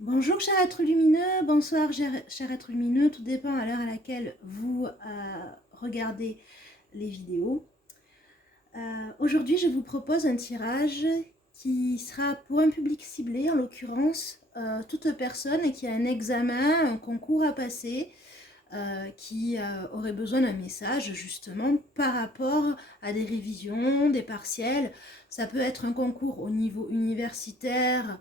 Bonjour cher être lumineux, bonsoir cher être lumineux, tout dépend à l'heure à laquelle vous regardez les vidéos. Aujourd'hui je vous propose un tirage qui sera pour un public ciblé, en l'occurrence toute personne qui a un examen, un concours à passer, qui aurait besoin d'un message justement par rapport à des révisions, des partiels. Ça peut être un concours au niveau universitaire,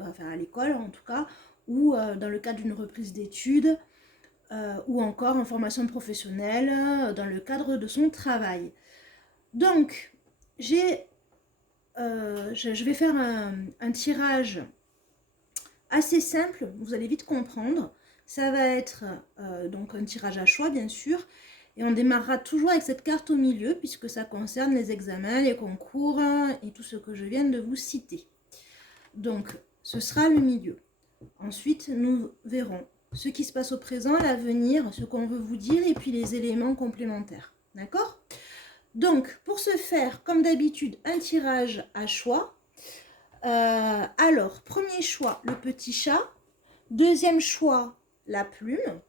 enfin à l'école en tout cas, ou dans le cadre d'une reprise d'études, ou encore en formation professionnelle, dans le cadre de son travail. Donc, je vais faire un tirage assez simple, vous allez vite comprendre. Ça va être donc un tirage à choix, bien sûr, et on démarrera toujours avec cette carte au milieu, puisque ça concerne les examens, les concours et tout ce que je viens de vous citer. Donc, ce sera le milieu. Ensuite, nous verrons ce qui se passe au présent, l'avenir, ce qu'on veut vous dire, et puis les éléments complémentaires. D'accord? Donc, pour ce faire, comme d'habitude, un tirage à choix. Alors, premier choix, le petit chat. Deuxième choix, la plume.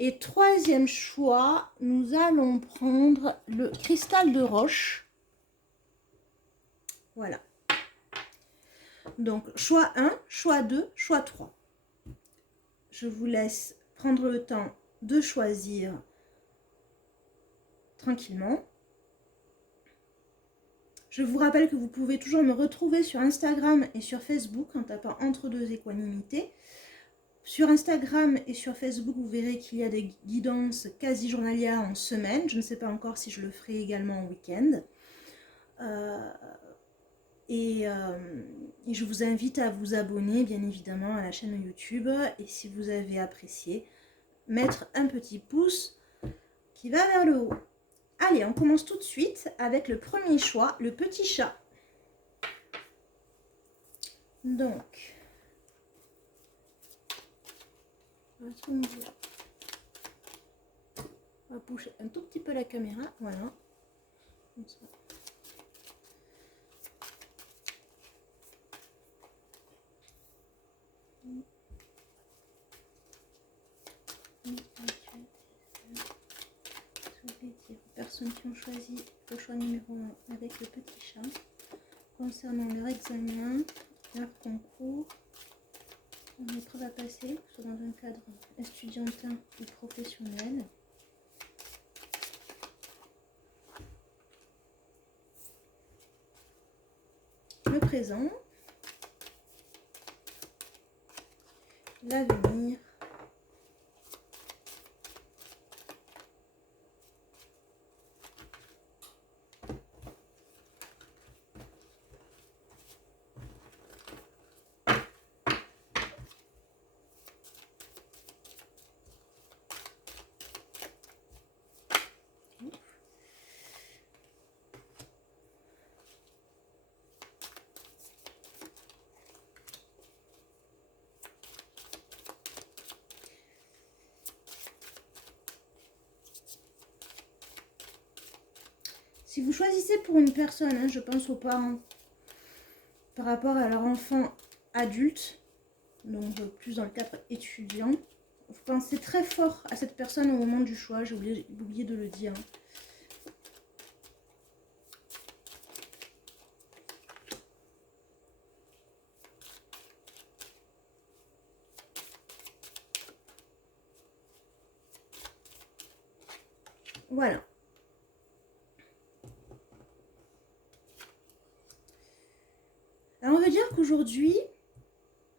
Et troisième choix, nous allons prendre le cristal de roche. Voilà. Donc, choix 1, choix 2, choix 3. Je vous laisse prendre le temps de choisir tranquillement. Je vous rappelle que vous pouvez toujours me retrouver sur Instagram et sur Facebook en tapant Entre deux équanimités. Sur Instagram et sur Facebook, vous verrez qu'il y a des guidances quasi journalières en semaine. Je ne sais pas encore si je le ferai également en week-end. Et je vous invite à vous abonner bien évidemment à la chaîne YouTube. Et si vous avez apprécié, mettre un petit pouce qui va vers le haut. Allez, on commence tout de suite avec le premier choix, le petit chat. Donc, on va bouger un tout petit peu la caméra, voilà. Comme ça. Personnes qui ont choisi le choix numéro 1 avec le petit chat concernant leur examen, leur concours, leur épreuve à passer, soit dans un cadre estudiantin ou professionnel. Le présent, l'avenir, si vous choisissez pour une personne, hein, je pense aux parents, par rapport à leur enfant adulte, donc plus dans le cadre étudiant, vous pensez très fort à cette personne au moment du choix, j'ai oublié de le dire. Voilà. Alors on veut dire qu'aujourd'hui,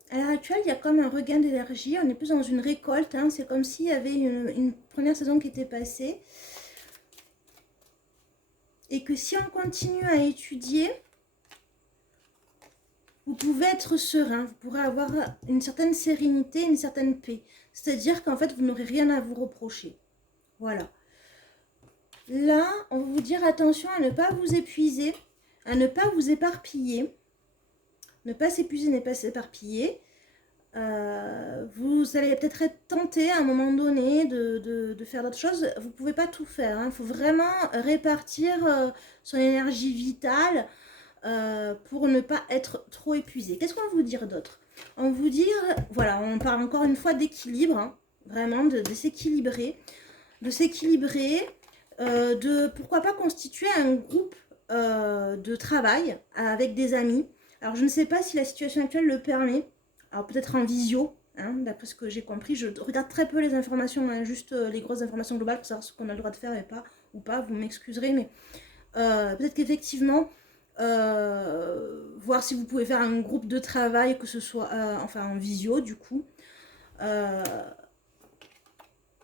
à l'heure actuelle, il y a comme un regain d'énergie. On est plus dans une récolte. Hein. C'est comme s'il y avait une première saison qui était passée. Et que si on continue à étudier, vous pouvez être serein. Vous pourrez avoir une certaine sérénité, une certaine paix. C'est-à-dire qu'en fait, vous n'aurez rien à vous reprocher. Voilà. Là, on va vous dire attention à ne pas vous épuiser, à ne pas vous éparpiller. Ne pas s'épuiser, ne pas s'éparpiller. Vous allez peut-être être tenté à un moment donné de faire d'autres choses. Vous ne pouvez pas tout faire. Il faut vraiment répartir son énergie vitale pour ne pas être trop épuisé. Qu'est-ce qu'on va vous dire d'autre? On vous dit, voilà, on parle encore une fois d'équilibre, hein, vraiment de s'équilibrer, de pourquoi pas constituer un groupe de travail avec des amis. Alors je ne sais pas si la situation actuelle le permet, alors peut-être en visio, hein, d'après ce que j'ai compris. Je regarde très peu les informations, hein, juste les grosses informations globales pour savoir ce qu'on a le droit de faire et pas, ou pas, vous m'excuserez, mais peut-être qu'effectivement, voir si vous pouvez faire un groupe de travail, que ce soit enfin en visio du coup.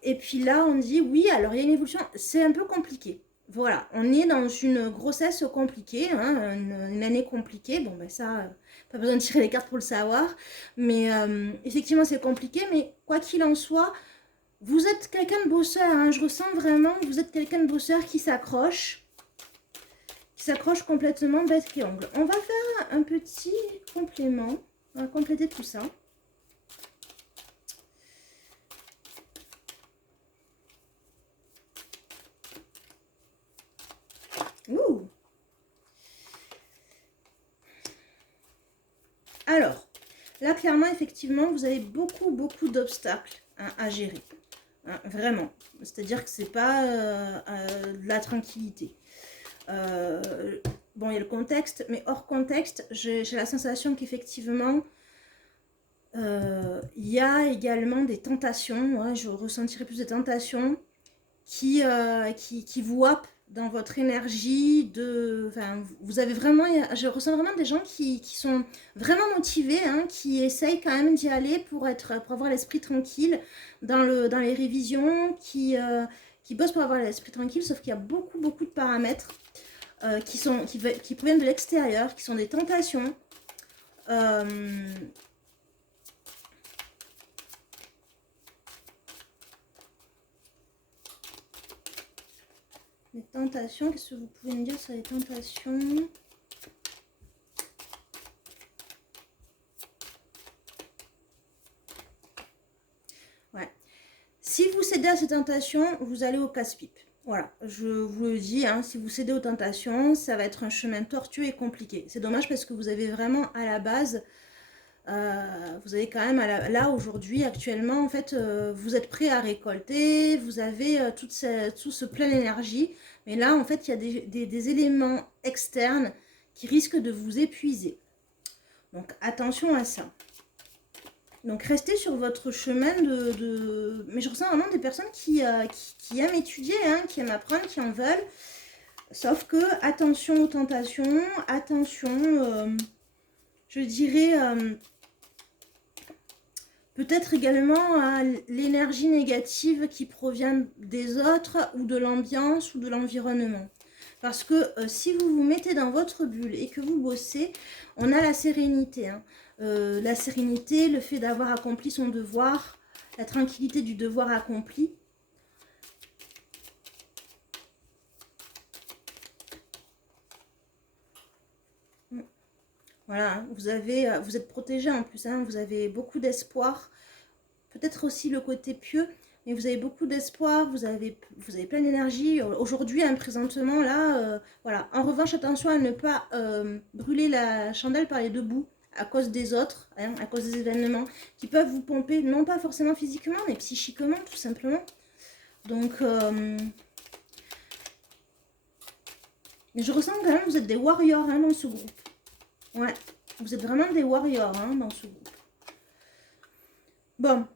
Et puis là, on dit oui, alors il y a une évolution, c'est un peu compliqué. Voilà, on est dans une grossesse compliquée, hein, une année compliquée. Bon, ben ça, pas besoin de tirer les cartes pour le savoir. Mais effectivement, c'est compliqué. Mais quoi qu'il en soit, vous êtes quelqu'un de bosseur. Hein, je ressens vraiment que vous êtes quelqu'un de bosseur qui s'accroche complètement bec et ongle. On va faire un petit complément. On va compléter tout ça. Ouh. Alors, là, clairement, effectivement, vous avez beaucoup d'obstacles, hein, à gérer. Hein, vraiment. C'est-à-dire que c'est pas de la tranquillité. Bon, il y a le contexte, mais hors contexte, j'ai la sensation qu'effectivement, il y a également des tentations. Ouais, je ressentirai plus de tentations qui vous happent dans votre énergie. Enfin, vous avez vraiment, je ressens vraiment des gens qui sont vraiment motivés, hein, qui essayent quand même d'y aller pour avoir l'esprit tranquille dans les révisions, qui bossent pour avoir l'esprit tranquille, sauf qu'il y a beaucoup de paramètres qui proviennent de l'extérieur, qui sont des tentations. Les tentations, qu'est-ce que vous pouvez me dire sur les tentations? Ouais. Si vous cédez à ces tentations, vous allez au casse-pipe. Voilà, je vous le dis, hein, si vous cédez aux tentations, ça va être un chemin tortueux et compliqué. C'est dommage parce que vous avez vraiment à la base, vous avez quand même là aujourd'hui, actuellement, en fait, vous êtes prêt à récolter, vous avez tout ce plein d'énergie, mais là, en fait, il y a des éléments externes qui risquent de vous épuiser. Donc, attention à ça. Donc restez sur votre chemin Mais je ressens vraiment des personnes qui aiment étudier, hein, qui aiment apprendre, qui en veulent. Sauf que attention aux tentations, attention, je dirais, peut-être également à l'énergie négative qui provient des autres ou de l'ambiance ou de l'environnement. Parce que si vous vous mettez dans votre bulle et que vous bossez, on a la sérénité, hein. La sérénité, le fait d'avoir accompli son devoir, la tranquillité du devoir accompli. Voilà, hein, vous êtes protégé en plus, hein, vous avez beaucoup d'espoir, peut-être aussi le côté pieux, mais vous avez beaucoup d'espoir, vous avez plein d'énergie. Aujourd'hui, hein, présentement, là, voilà. En revanche, attention à ne pas brûler la chandelle par les deux bouts à cause des autres, hein, à cause des événements qui peuvent vous pomper, non pas forcément physiquement, mais psychiquement, tout simplement. Donc, mais je ressens quand même que vous êtes des warriors, hein, dans ce groupe. Ouais, vous êtes vraiment des warriors, hein, dans ce groupe. Bon.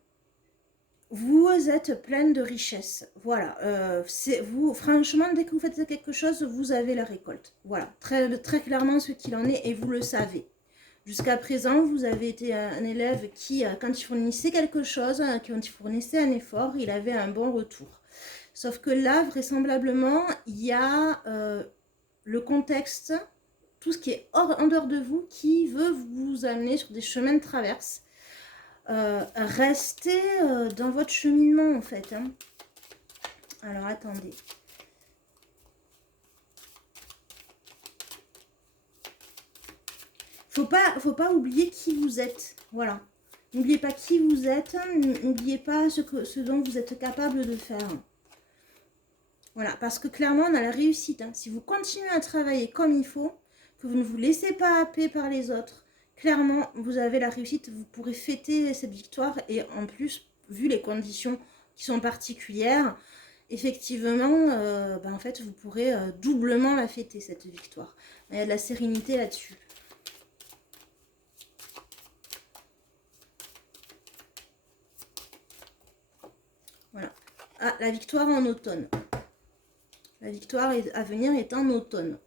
Vous êtes pleine de richesse. Voilà. Franchement, dès que vous faites quelque chose, vous avez la récolte. Voilà. Très clairement ce qu'il en est et vous le savez. Jusqu'à présent, vous avez été un élève qui, quand il fournissait quelque chose, quand il fournissait un effort, il avait un bon retour. Sauf que là, vraisemblablement, il y a le contexte, tout ce qui est en dehors de vous, qui veut vous amener sur des chemins de traverse. Restez dans votre cheminement en fait, hein. Alors attendez. Faut pas oublier qui vous êtes. Voilà. N'oubliez pas qui vous êtes. N'oubliez pas ce dont vous êtes capable de faire. Voilà. Parce que clairement, on a la réussite, hein. Si vous continuez à travailler comme il faut, que vous ne vous laissez pas happer par les autres, clairement, vous avez la réussite, vous pourrez fêter cette victoire et en plus, vu les conditions qui sont particulières, effectivement, en fait, vous pourrez doublement la fêter, cette victoire. Il y a de la sérénité là-dessus. Voilà. Ah, la victoire en automne. La victoire à venir est en automne.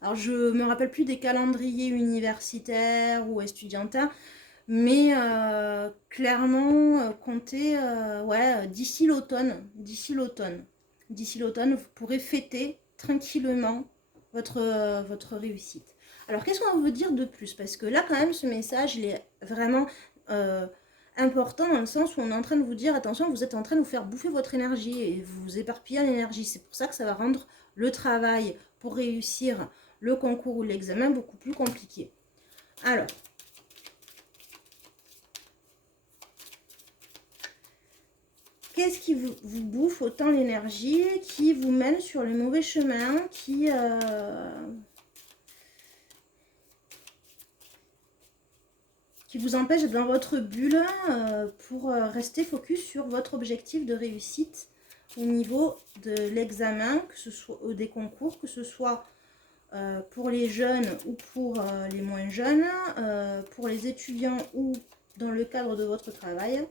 Alors, je ne me rappelle plus des calendriers universitaires ou estudiantins, mais clairement, comptez, ouais, d'ici l'automne. D'ici l'automne. D'ici l'automne, vous pourrez fêter tranquillement votre réussite. Alors, qu'est-ce qu'on veut dire de plus? Parce que là, quand même, ce message, il est vraiment important dans le sens où on est en train de vous dire, attention, vous êtes en train de vous faire bouffer votre énergie et vous éparpillez l'énergie. C'est pour ça que ça va rendre le travail pour réussir le concours ou l'examen beaucoup plus compliqué. Alors, qu'est-ce qui vous bouffe autant l'énergie, qui vous mène sur le mauvais chemin, qui vous empêche d'être dans votre bulle pour rester focus sur votre objectif de réussite au niveau de l'examen, que ce soit des concours, que ce soit pour les jeunes ou pour les moins jeunes, pour les étudiants ou dans le cadre de votre travail.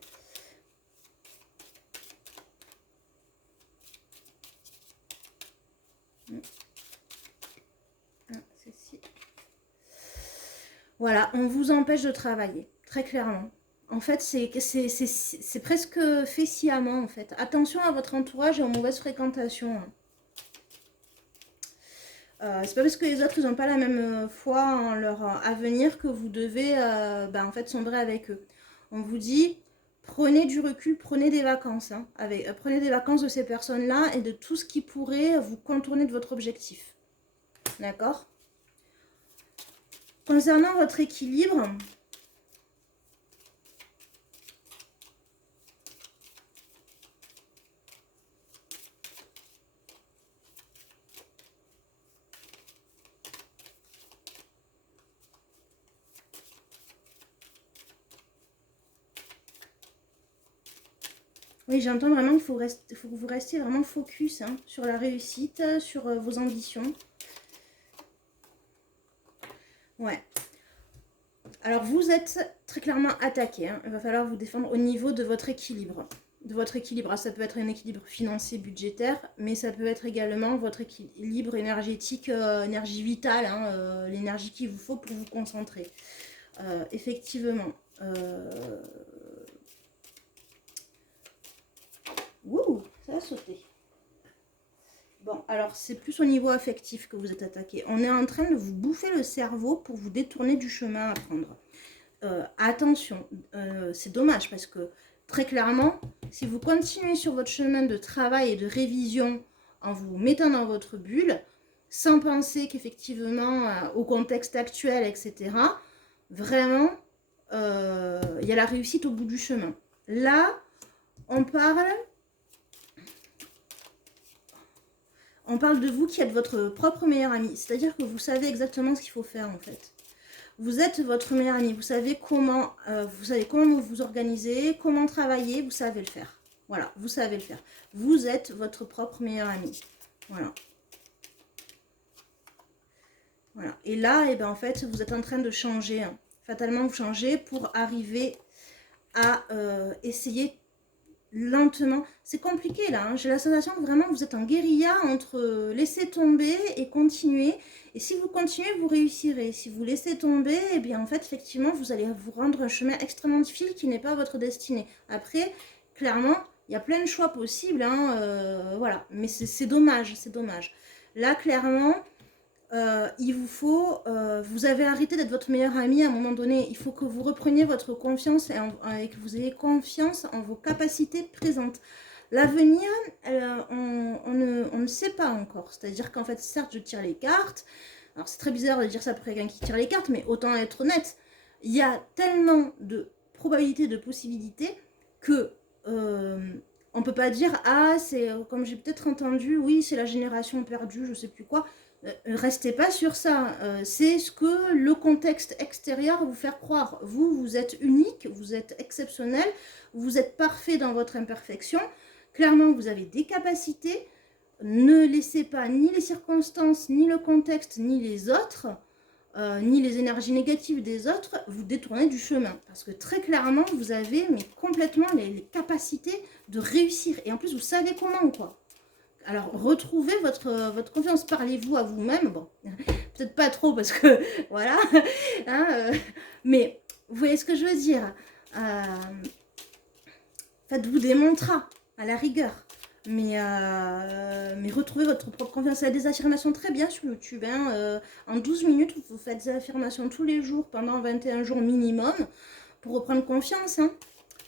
Voilà, on vous empêche de travailler, très clairement. En fait, c'est presque fait sciemment, en fait. Attention à votre entourage et aux mauvaises fréquentations. C'est pas parce que les autres ils n'ont pas la même foi en leur avenir que vous devez en fait sombrer avec eux. On vous dit prenez du recul, prenez des vacances, hein, prenez des vacances de ces personnes-là et de tout ce qui pourrait vous contourner de votre objectif. D'accord? Concernant votre équilibre, oui, j'entends vraiment qu'il faut que vous restiez vraiment focus hein, sur la réussite, sur vos ambitions. Ouais. Alors, vous êtes très clairement attaqué. Hein. Il va falloir vous défendre au niveau de votre équilibre. Alors, ça peut être un équilibre financier, budgétaire, mais ça peut être également votre équilibre énergétique, énergie vitale, hein, l'énergie qu'il vous faut pour vous concentrer. Effectivement. Ouh, ça a sauté. Bon, alors c'est plus au niveau affectif que vous êtes attaqué. On est en train de vous bouffer le cerveau pour vous détourner du chemin à prendre. Attention, c'est dommage parce que très clairement, si vous continuez sur votre chemin de travail et de révision en vous mettant dans votre bulle, sans penser qu'effectivement au contexte actuel, etc., vraiment, il y a la réussite au bout du chemin. Là, on parle de vous qui êtes votre propre meilleur ami. C'est-à-dire que vous savez exactement ce qu'il faut faire en fait. Vous êtes votre meilleur ami. Vous savez comment vous organiser, comment travailler. Vous savez le faire. Voilà, vous savez le faire. Vous êtes votre propre meilleur ami. Voilà. Voilà. Et là, eh ben, en fait, vous êtes en train de changer. Hein. Fatalement, vous changez pour arriver à essayer lentement. C'est compliqué là, hein. J'ai la sensation que vraiment vous êtes en guérilla entre laisser tomber et continuer. Et si vous continuez, vous réussirez. Si vous laissez tomber, eh bien en fait, effectivement, vous allez vous rendre un chemin extrêmement difficile qui n'est pas votre destinée. Après, clairement, il y a plein de choix possibles, hein, voilà. Mais c'est dommage, c'est dommage. Là, clairement, il vous faut, vous avez arrêté d'être votre meilleur ami à un moment donné. Il faut que vous repreniez votre confiance et que vous ayez confiance en vos capacités présentes. L'avenir, on ne sait pas encore. C'est-à-dire qu'en fait, certes, je tire les cartes. Alors, c'est très bizarre de dire ça pour quelqu'un qui tire les cartes, mais autant être honnête. Il y a tellement de probabilités, de possibilités que on ne peut pas dire, ah, c'est comme j'ai peut-être entendu, oui, c'est la génération perdue, je sais plus quoi. Restez pas sur ça. C'est ce que le contexte extérieur va vous faire croire. Vous, vous êtes unique, vous êtes exceptionnel, vous êtes parfait dans votre imperfection. Clairement, vous avez des capacités. Ne laissez pas ni les circonstances, ni le contexte, ni les autres, ni les énergies négatives des autres vous détourner du chemin. Parce que très clairement, vous avez mais complètement les capacités de réussir. Et en plus, vous savez comment, quoi. Alors, retrouvez votre confiance. Parlez-vous à vous-même. Bon, peut-être pas trop parce que, voilà. Hein, mais, vous voyez ce que je veux dire. Faites-vous des mantras, à la rigueur. Mais retrouvez votre propre confiance. Il y a des affirmations très bien sur YouTube. Hein. En 12 minutes, vous faites des affirmations tous les jours pendant 21 jours minimum pour reprendre confiance. Hein.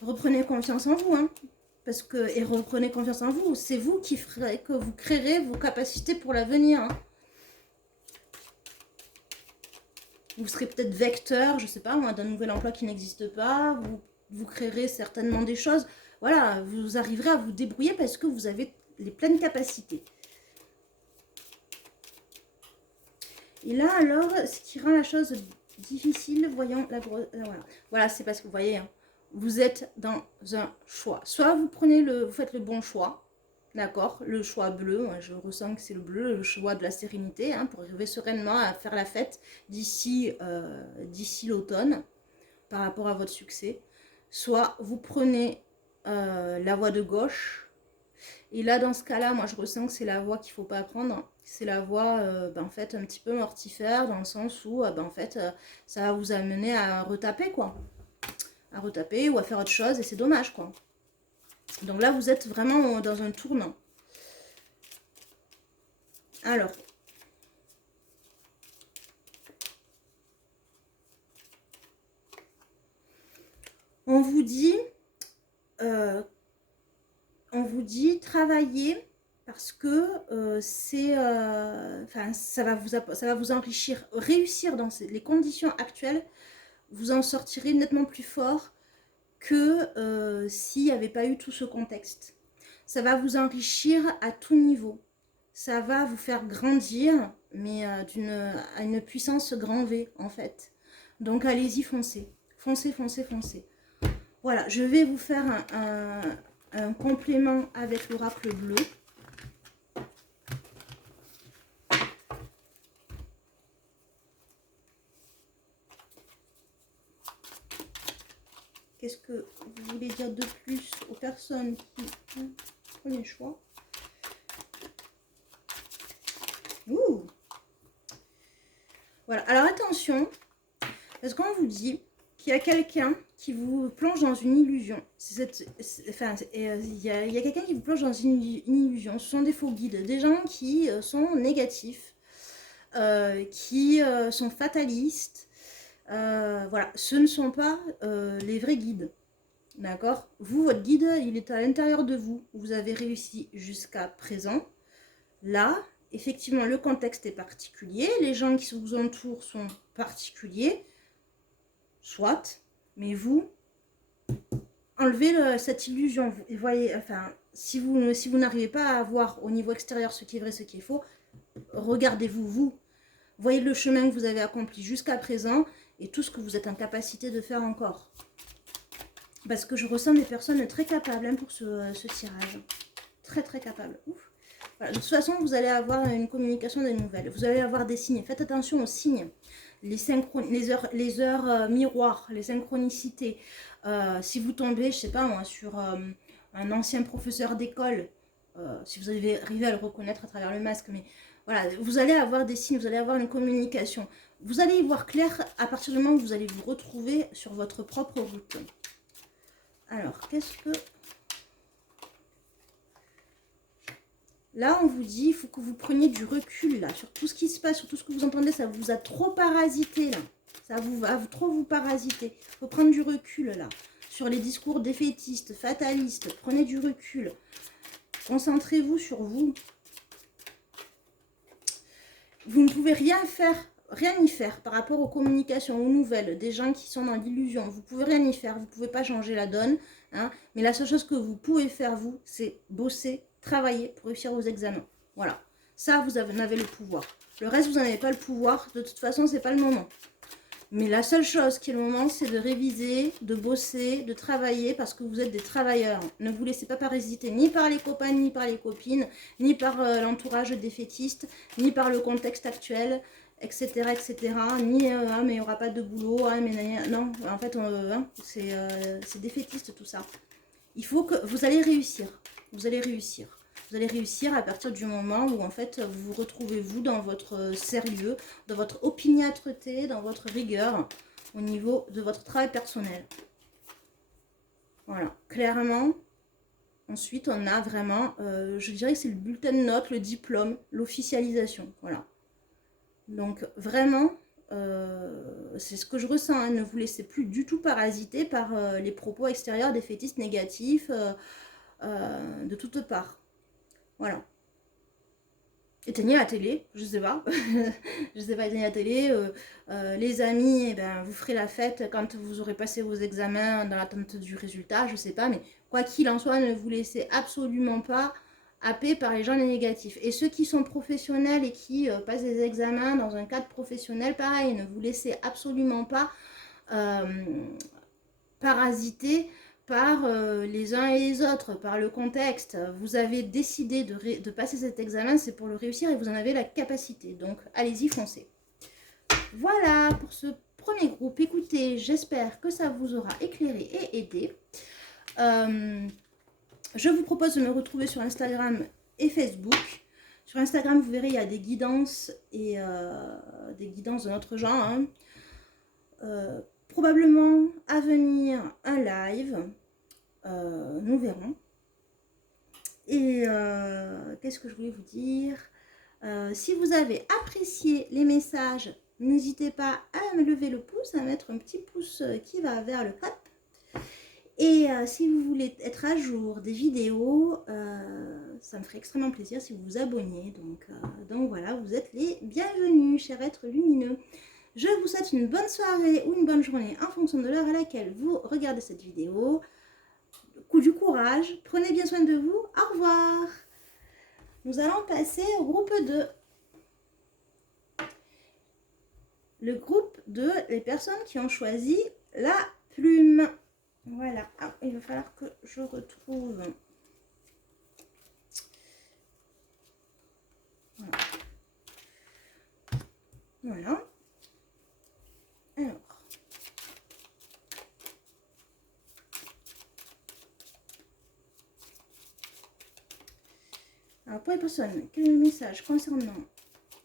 Reprenez confiance en vous. Hein. Et reprenez confiance en vous. C'est vous qui ferez que vous créerez vos capacités pour l'avenir. Hein. Vous serez peut-être vecteur, je sais pas moi, d'un nouvel emploi qui n'existe pas. Vous créerez certainement des choses. Voilà, vous arriverez à vous débrouiller parce que vous avez les pleines capacités. Et là, alors, ce qui rend la chose difficile, voyons la grosse... Voilà, c'est parce que vous voyez, hein, vous êtes dans un choix. Soit vous faites le bon choix, d'accord, le choix bleu, moi, je ressens que c'est le bleu, le choix de la sérénité, hein, pour arriver sereinement à faire la fête d'ici l'automne, par rapport à votre succès. Soit vous prenez la voie de gauche. Et là, dans ce cas-là, moi, je ressens que c'est la voie qu'il ne faut pas prendre. C'est la voie, en fait, un petit peu mortifère, dans le sens où, en fait, ça va vous amener à retaper, quoi. À retaper ou à faire autre chose, et c'est dommage, quoi. Donc là, vous êtes vraiment dans un tournant. Alors. On vous dit travailler parce que ça va vous enrichir. Réussir dans les conditions actuelles, vous en sortirez nettement plus fort que s'il n'y avait pas eu tout ce contexte. Ça va vous enrichir à tout niveau. Ça va vous faire grandir, mais à une puissance grand V, en fait. Donc, allez-y, foncez. Foncez, foncez, foncez. Voilà, je vais vous faire un complément avec l'oracle bleu. Qu'est-ce que vous voulez dire de plus aux personnes qui ont premier choix? Ouh. Voilà, alors attention, parce qu'on vous dit qu'il y a quelqu'un qui vous plonge dans une illusion. Il y a quelqu'un qui vous plonge dans une illusion. Ce sont des faux guides, des gens qui sont négatifs, qui sont fatalistes. Voilà, ce ne sont pas les vrais guides. D'accord? Vous, votre guide, il est à l'intérieur de vous. Vous avez réussi jusqu'à présent. Là, effectivement, le contexte est particulier. Les gens qui vous entourent sont particuliers. Soit, mais vous, enlevez cette illusion. Vous voyez, enfin, si vous n'arrivez pas à voir au niveau extérieur ce qui est vrai, ce qui est faux, regardez-vous, vous. Voyez le chemin que vous avez accompli jusqu'à présent et tout ce que vous êtes en capacité de faire encore. Parce que je ressens des personnes très capables hein, pour ce tirage. Très, très capables. Ouf. Voilà. De toute façon, vous allez avoir une communication des nouvelles. Vous allez avoir des signes. Faites attention aux signes. Les heures miroirs, les synchronicités. Si vous tombez, je sais pas moi, sur un ancien professeur d'école, si vous arrivez à le reconnaître à travers le masque, mais voilà, vous allez avoir des signes, vous allez avoir une communication. Vous allez y voir clair à partir du moment où vous allez vous retrouver sur votre propre route. Alors, qu'est-ce que... Là, on vous dit, il faut que vous preniez du recul, là, sur tout ce qui se passe, sur tout ce que vous entendez. Ça vous a trop parasité, là. Ça va trop vous parasiter. Il faut prendre du recul, là. Sur les discours défaitistes, fatalistes. Prenez du recul. Concentrez-vous sur vous. Vous ne pouvez rien y faire par rapport aux communications, aux nouvelles, des gens qui sont dans l'illusion. Vous ne pouvez rien y faire, vous ne pouvez pas changer la donne. Hein, mais la seule chose que vous pouvez faire, vous, c'est bosser, travailler pour réussir vos examens. Voilà, ça, vous en avez le pouvoir. Le reste, vous n'en avez pas le pouvoir. De toute façon, c'est pas le moment. Mais la seule chose qui est le moment, c'est de réviser, de bosser, de travailler parce que vous êtes des travailleurs. Ne vous laissez pas parasiter ni par les copains, ni par les copines, ni par l'entourage des fétistes, ni par le contexte actuel, etc. etc. Ni ah, mais il n'y aura pas de boulot, ah, mais non, en fait, c'est défaitiste tout ça. Il faut que vous allez réussir. Vous allez réussir. Vous allez réussir à partir du moment où en fait vous retrouvez vous dans votre sérieux, dans votre opiniâtreté, dans votre rigueur au niveau de votre travail personnel. Voilà, clairement. Ensuite, on a vraiment, je dirais que c'est le bulletin de notes, le diplôme, l'officialisation. Voilà. Donc vraiment, c'est ce que je ressens. Hein. Ne vous laissez plus du tout parasiter par les propos extérieurs des fétistes négatifs de toutes parts. Voilà. Éteignez la télé, je sais pas. Je sais pas, éteignez la télé. Les amis, eh ben, vous ferez la fête quand vous aurez passé vos examens dans l'attente du résultat, je sais pas. Mais quoi qu'il en soit, ne vous laissez absolument pas happer par les gens négatifs. Et ceux qui sont professionnels et qui passent des examens dans un cadre professionnel, pareil, ne vous laissez absolument pas parasiter par les uns et les autres, par le contexte. Vous avez décidé de passer cet examen, c'est pour le réussir et vous en avez la capacité. Donc, allez-y, foncez. Voilà pour ce premier groupe. Écoutez, j'espère que ça vous aura éclairé et aidé. Je vous propose de me retrouver sur Instagram et Facebook. Sur Instagram, vous verrez, il y a des guidances et des guidances de notre genre. Hein. Probablement à venir un live, nous verrons. Et qu'est-ce que je voulais vous dire, si vous avez apprécié les messages, n'hésitez pas à me lever le pouce, à mettre un petit pouce qui va vers le top. Et si vous voulez être à jour des vidéos, ça me ferait extrêmement plaisir si vous vous abonniez. Donc voilà, vous êtes les bienvenus, chers êtres lumineux. Je vous souhaite une bonne soirée ou une bonne journée en fonction de l'heure à laquelle vous regardez cette vidéo. Du courage, prenez bien soin de vous, au revoir. Nous allons passer au groupe 2. Le groupe 2, les personnes qui ont choisi la plume. Voilà, ah, il va falloir que je retrouve. Voilà. Alors, pour les personnes, quel est le message concernant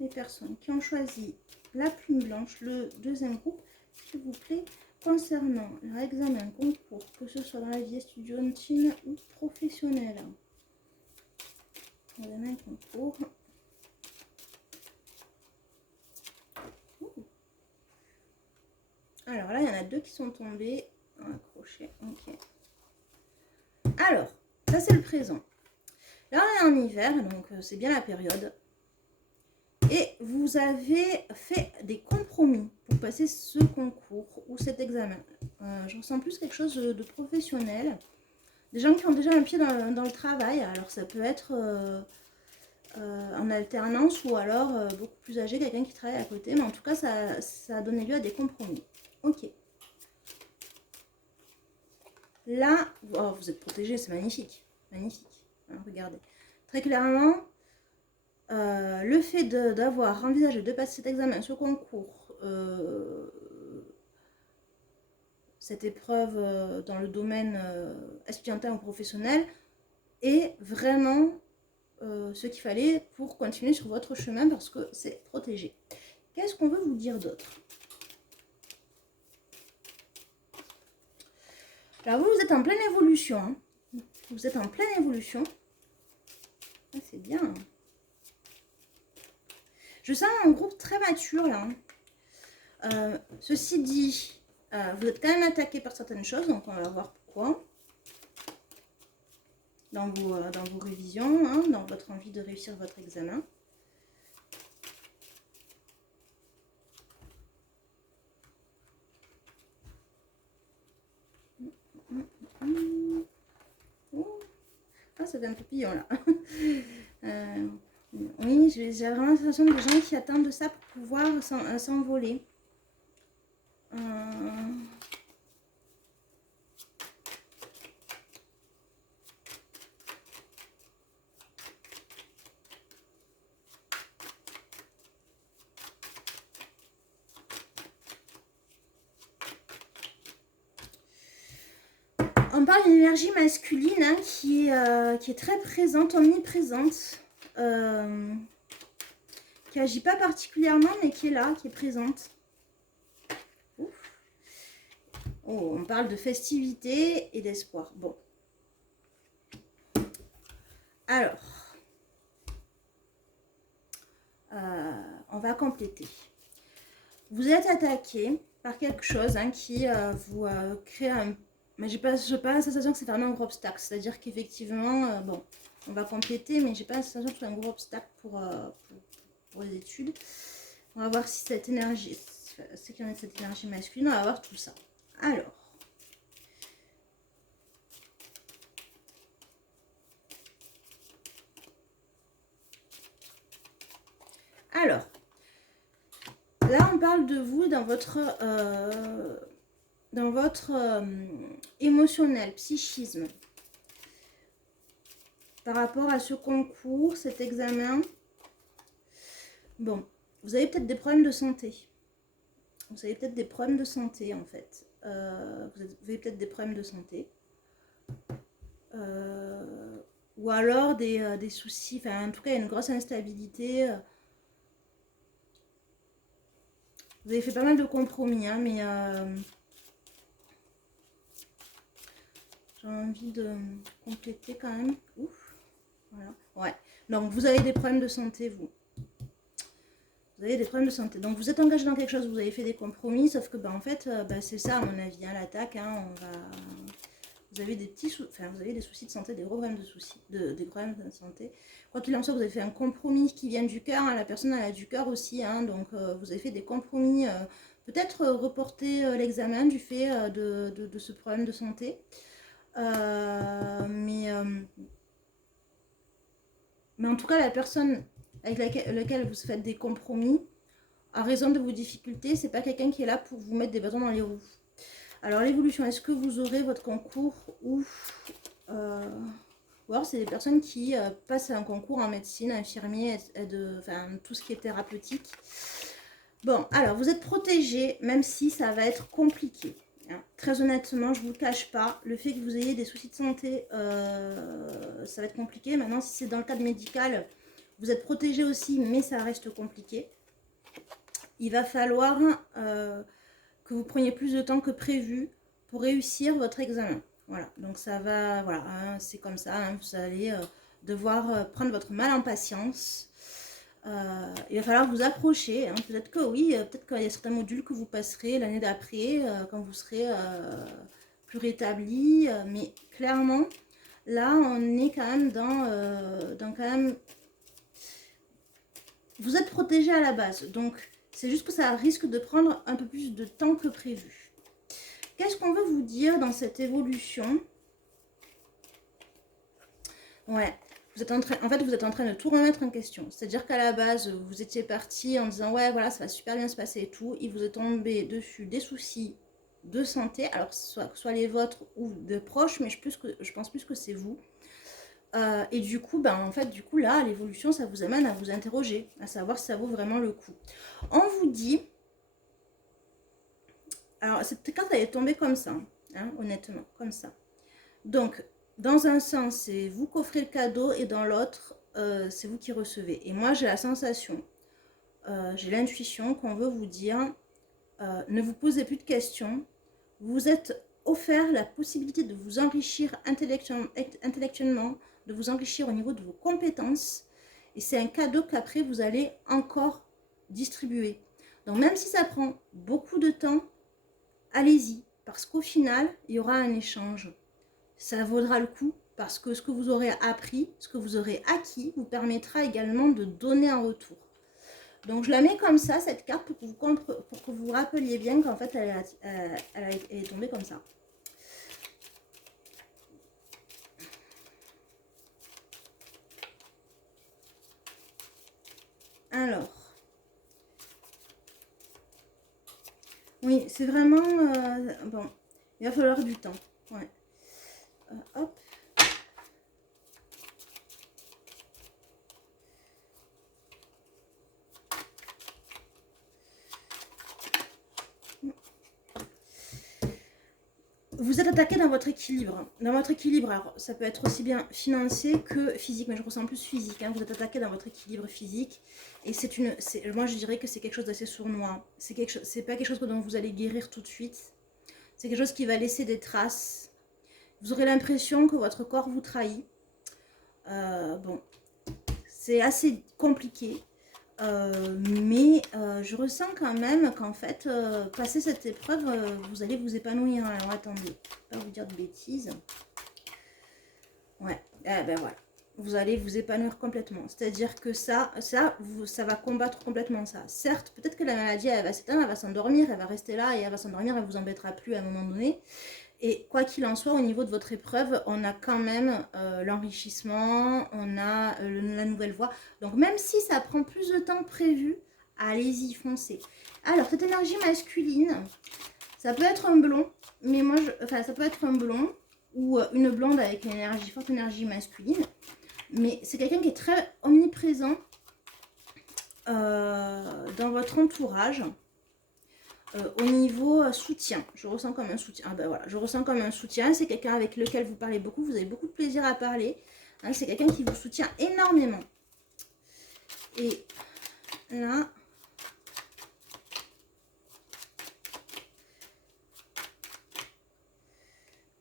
les personnes qui ont choisi la plume blanche, le deuxième groupe, s'il vous plaît, concernant leur examen concours, que ce soit dans la vie estudiantine ou professionnelle. Examen concours. Alors là, il y en a deux qui sont tombés. Accrochés, ok. Alors, ça c'est le présent. Là, on est en hiver, donc c'est bien la période. Et vous avez fait des compromis pour passer ce concours ou cet examen. Je ressens plus quelque chose de professionnel. Des gens qui ont déjà un pied dans le travail. Alors, ça peut être en alternance ou alors beaucoup plus âgé, quelqu'un qui travaille à côté. Mais en tout cas, ça a donné lieu à des compromis. Ok. Là, oh, vous êtes protégé, c'est magnifique. Magnifique. Alors, regardez. Très clairement, le fait d'avoir envisagé de passer cet examen, ce concours, cette épreuve dans le domaine estudiantin ou professionnel, est vraiment ce qu'il fallait pour continuer sur votre chemin parce que c'est protégé. Qu'est-ce qu'on veut vous dire d'autre? Alors vous êtes en pleine évolution. Hein. Vous êtes en pleine évolution. Ah, c'est bien. Je sens un groupe très mature là. Ceci dit, vous êtes quand même attaqué par certaines choses, donc on va voir pourquoi. Dans vos révisions, hein, dans votre envie de réussir votre examen. Oh. Ah, ça fait un papillon là. Oui, j'ai vraiment la sensation de gens qui attendent ça pour pouvoir s'envoler. On parle d'une énergie masculine hein, qui est très présente, omniprésente, qui agit pas particulièrement, mais qui est là, qui est présente. Ouf. Oh, on parle de festivité et d'espoir. Bon. Alors, on va compléter. Vous êtes attaqué par quelque chose hein, qui vous crée un... Mais j'ai pas la sensation que c'est vraiment un gros obstacle. C'est-à-dire qu'effectivement, bon, on va compléter, mais j'ai pas la sensation que c'est un gros obstacle pour les études. On va voir si cette énergie, c'est qu'il y en a de cette énergie masculine, on va voir tout ça. Alors, là on parle de vous dans votre émotionnel, psychisme. Par rapport à ce concours, cet examen, bon, vous avez peut-être des problèmes de santé. Vous avez peut-être des problèmes de santé en fait. Vous avez peut-être des problèmes de santé. Ou alors des soucis, enfin en tout cas une grosse instabilité. Vous avez fait pas mal de compromis, hein, mais j'ai envie de compléter quand même. Ouf, voilà. Ouais. Donc vous avez des problèmes de santé, vous. Vous avez des problèmes de santé. Donc vous êtes engagé dans quelque chose, vous avez fait des compromis, sauf que bah, en fait, c'est ça à mon avis, hein, l'attaque. Hein, vous avez des vous avez des soucis de santé, des gros problèmes de soucis, des problèmes de santé. Quoi qu'il en soit, vous avez fait un compromis qui vient du cœur. Hein, la personne elle a du cœur aussi, hein, donc vous avez fait des compromis. Peut-être reporter l'examen du fait de ce problème de santé. Mais en tout cas, la personne avec laquelle vous faites des compromis, à raison de vos difficultés, c'est pas quelqu'un qui est là pour vous mettre des bâtons dans les roues. Alors l'évolution, est-ce que vous aurez votre concours ou alors c'est des personnes qui passent un concours en médecine, infirmier, tout ce qui est thérapeutique. Bon, alors vous êtes protégé, même si ça va être compliqué. Hein. Très honnêtement, je ne vous le cache pas, le fait que vous ayez des soucis de santé, ça va être compliqué. Maintenant, si c'est dans le cadre médical, vous êtes protégé aussi, mais ça reste compliqué. Il va falloir que vous preniez plus de temps que prévu pour réussir votre examen. Voilà, donc ça va, voilà, hein, c'est comme ça, hein, vous allez devoir prendre votre mal en patience. Il va falloir vous accrocher, hein, peut-être que oui, peut-être qu'il y a certains modules que vous passerez l'année d'après, quand vous serez plus rétabli, mais clairement, là, on est quand même dans quand même... Vous êtes protégé à la base, donc c'est juste que ça risque de prendre un peu plus de temps que prévu. Qu'est-ce qu'on veut vous dire dans cette évolution? Ouais, vous êtes en train de tout remettre en question. C'est-à-dire qu'à la base, vous étiez parti en disant ouais, voilà, ça va super bien se passer et tout. Il vous est tombé dessus des soucis de santé, alors soit les vôtres ou de proches, mais je pense plus que c'est vous. Et du coup, en fait, là, l'évolution, ça vous amène à vous interroger, à savoir si ça vaut vraiment le coup. On vous dit... Alors, cette carte, elle est tombée comme ça, hein, honnêtement, comme ça. Donc, dans un sens, c'est vous qui offrez le cadeau et dans l'autre, c'est vous qui recevez. Et moi, j'ai la sensation, j'ai l'intuition qu'on veut vous dire, ne vous posez plus de questions. Vous êtes offert la possibilité de vous enrichir intellectuellement, de vous enrichir au niveau de vos compétences. Et c'est un cadeau qu'après, vous allez encore distribuer. Donc, même si ça prend beaucoup de temps, allez-y, parce qu'au final, il y aura un échange. Ça vaudra le coup, parce que ce que vous aurez appris, ce que vous aurez acquis, vous permettra également de donner un retour. Donc je la mets comme ça, cette carte, pour que vous vous rappeliez bien qu'en fait, elle est tombée comme ça. Alors. Oui, c'est vraiment... bon, il va falloir du temps. Ouais. Hop. Vous êtes attaqué dans votre équilibre. Dans votre équilibre, alors ça peut être aussi bien financier que physique, mais je ressens plus physique. Hein. Vous êtes attaqué dans votre équilibre physique. Et moi je dirais que c'est quelque chose d'assez sournois. C'est pas quelque chose dont vous allez guérir tout de suite. C'est quelque chose qui va laisser des traces. Vous aurez l'impression que votre corps vous trahit. Bon, c'est assez compliqué. Mais je ressens quand même qu'en fait, passer cette épreuve, vous allez vous épanouir. Alors attendez, je ne vais pas vous dire de bêtises. Ouais, ben voilà. Vous allez vous épanouir complètement. C'est-à-dire que ça va combattre complètement ça. Certes, peut-être que la maladie, elle va s'éteindre, elle va s'endormir, elle va rester là et elle va s'endormir, elle ne vous embêtera plus à un moment donné. Et quoi qu'il en soit, au niveau de votre épreuve, on a quand même l'enrichissement, on a la nouvelle voie. Donc même si ça prend plus de temps que prévu, allez-y, foncez. Alors, cette énergie masculine, ça peut être un blond, mais moi, ça peut être un blond ou une blonde avec une forte énergie masculine. Mais c'est quelqu'un qui est très omniprésent dans votre entourage. Au niveau soutien, je ressens comme un soutien. Ah ben voilà, je ressens comme un soutien. C'est quelqu'un avec lequel vous parlez beaucoup. Vous avez beaucoup de plaisir à parler. Hein, c'est quelqu'un qui vous soutient énormément. Et là,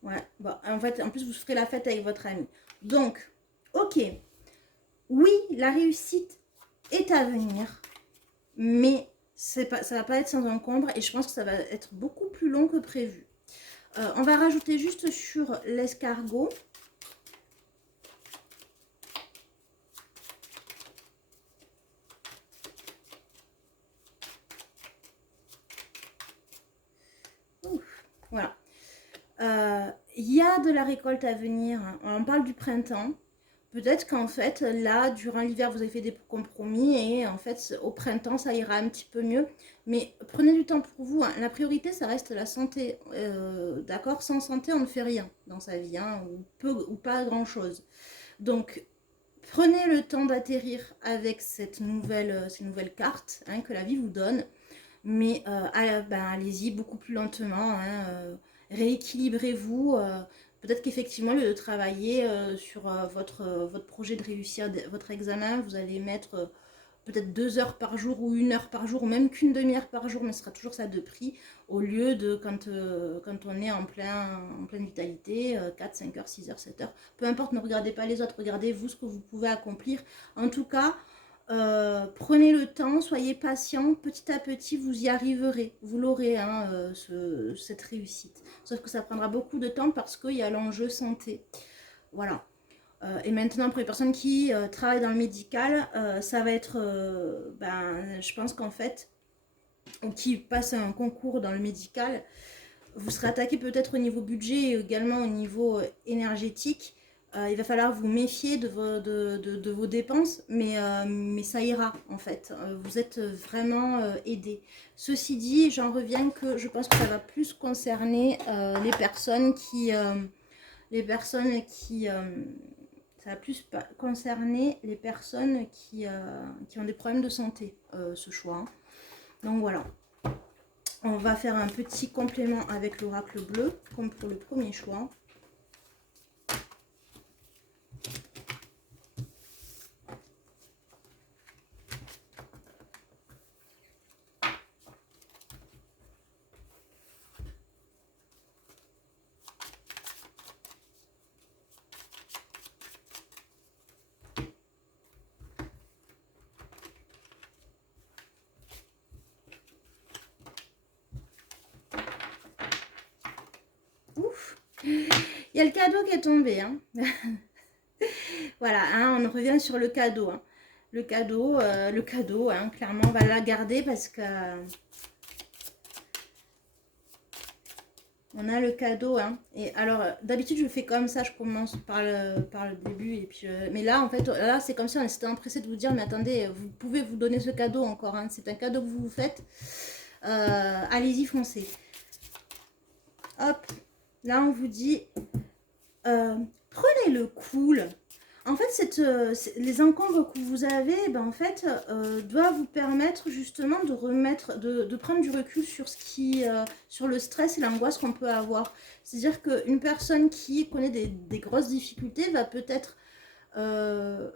ouais. Bon, en fait, en plus, vous ferez la fête avec votre ami. Donc, ok. Oui, la réussite est à venir, mais ça va pas être sans encombre et je pense que ça va être beaucoup plus long que prévu. On va rajouter juste sur l'escargot. Voilà. Il y a de la récolte à venir. On parle du printemps. Peut-être qu'en fait, là, durant l'hiver, vous avez fait des compromis et en fait, au printemps, ça ira un petit peu mieux. Mais prenez du temps pour vous. Hein. La priorité, ça reste la santé. D'accord? Sans santé, on ne fait rien dans sa vie, hein, ou peu ou pas grand-chose. Donc, prenez le temps d'atterrir avec ces nouvelles cartes, hein, que la vie vous donne. Mais allez-y beaucoup plus lentement. Hein, rééquilibrez-vous. Peut-être qu'effectivement, au lieu de travailler sur votre projet de réussir votre examen, vous allez mettre peut-être 2 heures par jour ou 1 heure par jour, ou même qu'une demi-heure par jour, mais ce sera toujours ça de prix, au lieu de quand on est en pleine vitalité, 4, 5 heures, 6 heures, 7 heures. Peu importe, ne regardez pas les autres, regardez vous ce que vous pouvez accomplir. En tout cas, prenez le temps, soyez patient, petit à petit vous y arriverez, vous l'aurez, hein, cette réussite. Sauf que ça prendra beaucoup de temps parce qu'il y a l'enjeu santé. Voilà. Et maintenant, pour les personnes qui travaillent dans le médical, ça va être, je pense qu'en fait, ou qui passent un concours dans le médical, vous serez attaqué peut-être au niveau budget et également au niveau énergétique. Il va falloir vous méfier de vos dépenses, mais ça ira en fait. Vous êtes vraiment aidé. Ceci dit, j'en reviens que je pense que ça va plus concerner les personnes qui... ça va plus concerner les personnes qui ont des problèmes de santé, ce choix. Hein. Donc voilà. On va faire un petit complément avec l'oracle bleu, comme pour le premier choix. Ouf, il y a le cadeau qui est tombé. Hein. Voilà, hein, on revient sur le cadeau. Hein. Le cadeau, hein, clairement, on va la garder parce que... On a le cadeau, hein. Et alors, d'habitude, je fais comme ça, je commence par le début. Et puis, mais là, en fait, là, c'est comme si on s'était empressé de vous dire, mais attendez, vous pouvez vous donner ce cadeau encore, hein. C'est un cadeau que vous vous faites. Allez-y, foncez. Hop, là, on vous dit, prenez le cool. En fait, les encombres que vous avez, ben, en fait, doivent vous permettre justement de remettre, de prendre du recul sur sur le stress et l'angoisse qu'on peut avoir. C'est-à-dire qu'une personne qui connaît des grosses difficultés va peut-être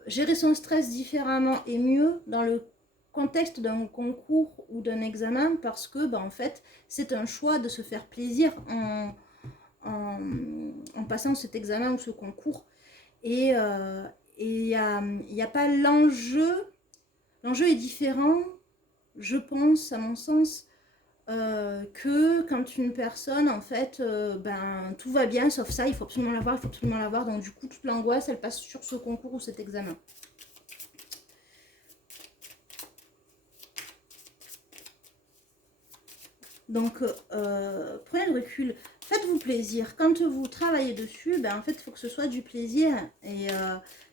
gérer son stress différemment et mieux dans le contexte d'un concours ou d'un examen parce que, ben, en fait, c'est un choix de se faire plaisir en passant cet examen ou ce concours. Et il n'y a pas l'enjeu. L'enjeu est différent, je pense, à mon sens, que quand une personne, en fait, ben, tout va bien, sauf ça, il faut absolument l'avoir, il faut absolument l'avoir. Donc, du coup, toute l'angoisse, elle passe sur ce concours ou cet examen. Donc, prenez le recul. Faites-vous plaisir. Quand vous travaillez dessus, ben, en fait, il faut que ce soit du plaisir. Et,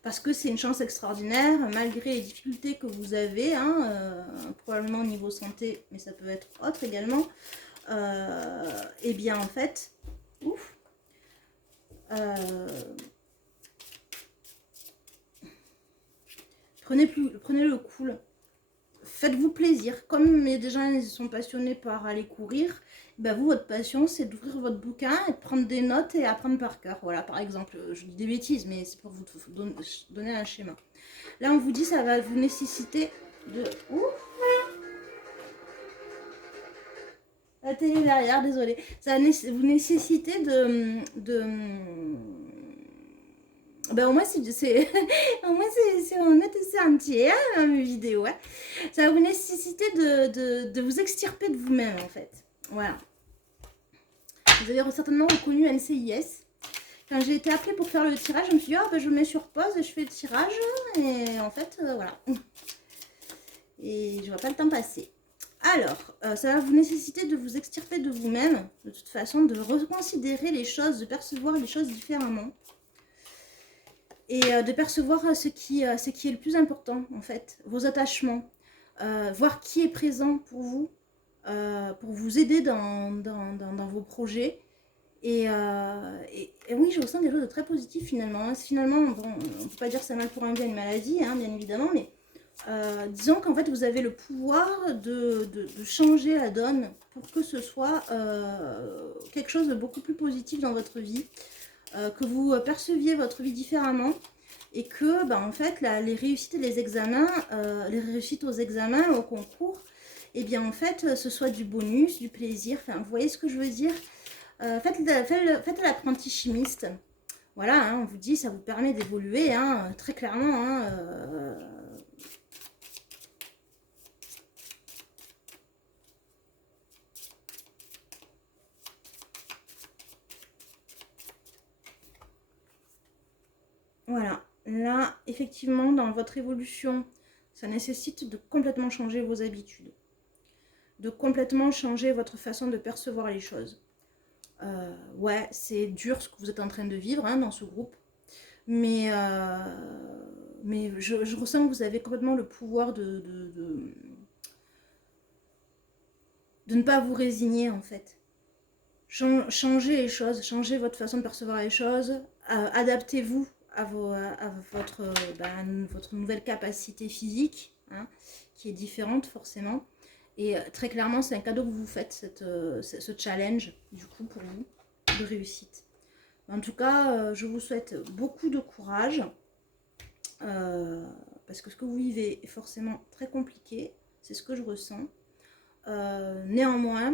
parce que c'est une chance extraordinaire, malgré les difficultés que vous avez, hein, probablement au niveau santé, mais ça peut être autre également. Et bien, en fait, ouf, prenez le cool. Faites-vous plaisir. Comme des gens ils sont passionnés par aller courir, ben vous, votre passion, c'est d'ouvrir votre bouquin et de prendre des notes et apprendre par cœur. Voilà, par exemple, je dis des bêtises, mais c'est pour vous donner un schéma. Là, on vous dit, ça va vous nécessiter de... Ouh, la télé derrière, désolé. Ça va vous nécessiter ben, au moins, au moins on est entier, hein, mes vidéos. Hein. Ça va vous nécessiter de vous extirper de vous-même, en fait. Voilà. Vous avez certainement reconnu NCIS. Quand j'ai été appelée pour faire le tirage, je me suis dit, oh, ben, je mets sur pause et je fais le tirage. Et en fait, voilà. Et je vois pas le temps passer. Alors, ça va vous nécessiter de vous extirper de vous-même, de toute façon, de reconsidérer les choses, de percevoir les choses différemment. Et de percevoir ce qui est le plus important, en fait, vos attachements, voir qui est présent pour vous aider dans vos projets. Et oui, je ressens des choses de très positives finalement. Hein. Finalement, bon, on ne peut pas dire que c'est mal pour un bien, une maladie, hein, bien évidemment, mais disons qu'en fait, vous avez le pouvoir de changer la donne pour que ce soit quelque chose de beaucoup plus positif dans votre vie. Que vous perceviez votre vie différemment et que, ben, en fait, les réussites et les examens, les réussites aux examens, au concours, et bien, en fait, ce soit du bonus, du plaisir. Enfin, vous voyez ce que je veux dire? Faites l'apprenti chimiste. Voilà, hein, on vous dit, ça vous permet d'évoluer, hein, très clairement. Hein, Voilà, là, effectivement, dans votre évolution, ça nécessite de complètement changer vos habitudes, de complètement changer votre façon de percevoir les choses. Ouais, c'est dur ce que vous êtes en train de vivre, hein, dans ce groupe, mais je ressens que vous avez complètement le pouvoir de ne pas vous résigner, en fait. Changez les choses, changez votre façon de percevoir les choses, adaptez-vous à votre nouvelle capacité physique, hein, qui est différente forcément. Et très clairement, c'est un cadeau que vous faites, ce challenge, du coup, pour vous, de réussite. En tout cas, je vous souhaite beaucoup de courage, parce que ce que vous vivez est forcément très compliqué, c'est ce que je ressens. Néanmoins,